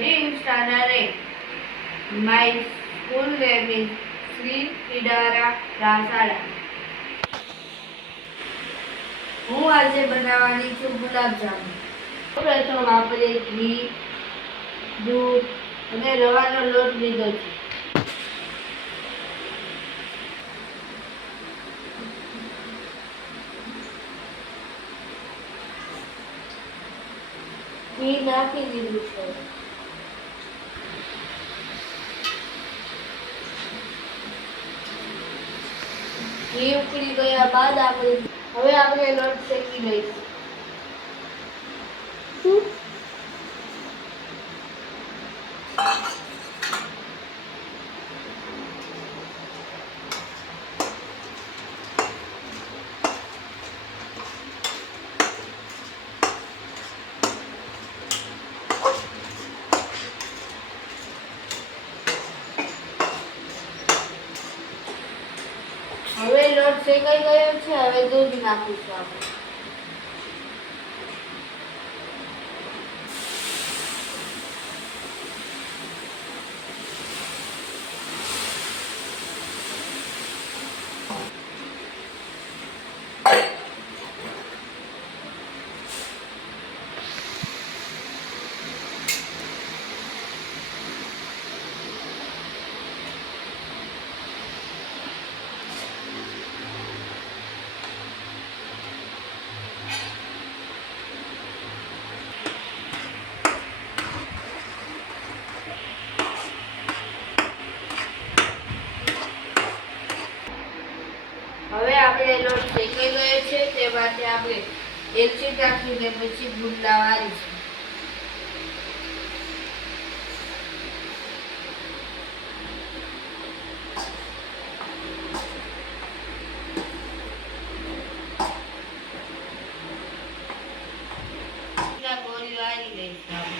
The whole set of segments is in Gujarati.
studying standard 8. My school name is Sri Hidara Rasada. હું આજે બનાવવાની છું ગુલાબ જામુન. પ્રથમ આપણે ઘી, દૂધ અને રવાનો લોટ લીધો છે. ઘી નાખી દીધું છે. ઘી ઉકળી ગયા બાદ હવે આપણે લોટ શેકી લઈશું. હવે લોટ શેકાઈ ગયો છે. હવે દૂધ નાખીશું આપણે. હવે આપણે લોટ શેકાઈ ગયો છે તે માટે આપણે એલચી નાખીને પછી ગુંદા વાળીશું. ગોળી વાળી લઈશું.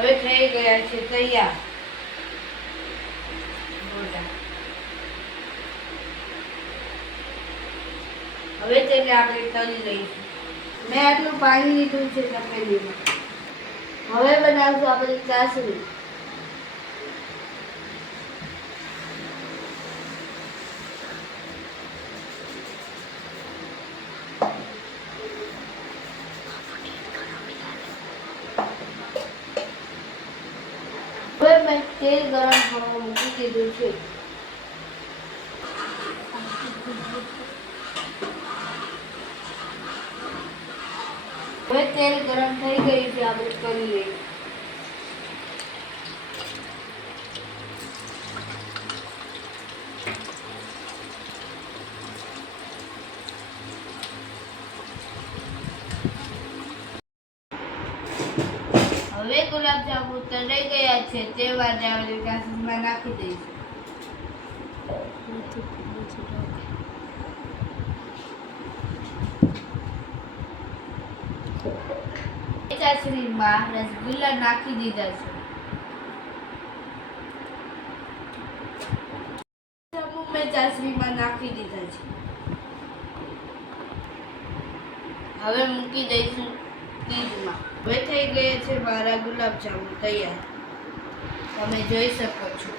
હવે થઈ ગયા છે તૈયાર. હવે તેને આપણે તળી લઈશું. મેં આટલું પાણી લીધું છે તપેલીમાં. હવે બનાવશું આપણે ચાસણી. હવે મેં તેલ ગરમ થવા મૂકી દીધું છે. હવે તેલ ગરમ થઈ ગયું છે. આપણે કરી લઈએ. હવે ગુલાબ જાંબુ તળાઈ ગયા છે તે માટે આપણે ચાસણીમાં નાખી દઈશું. ચાસણીમાં રસગુલ્લા નાખી દીધા છે. જાંબુ મેં ચાસણીમાં નાખી દીધા છે. હવે મૂકી દઈશું ફ્રીજમાં. હવે થઈ ગયા છે મારા ગુલાબ જાંબુ તૈયાર. તમે જોઈ શકો છો.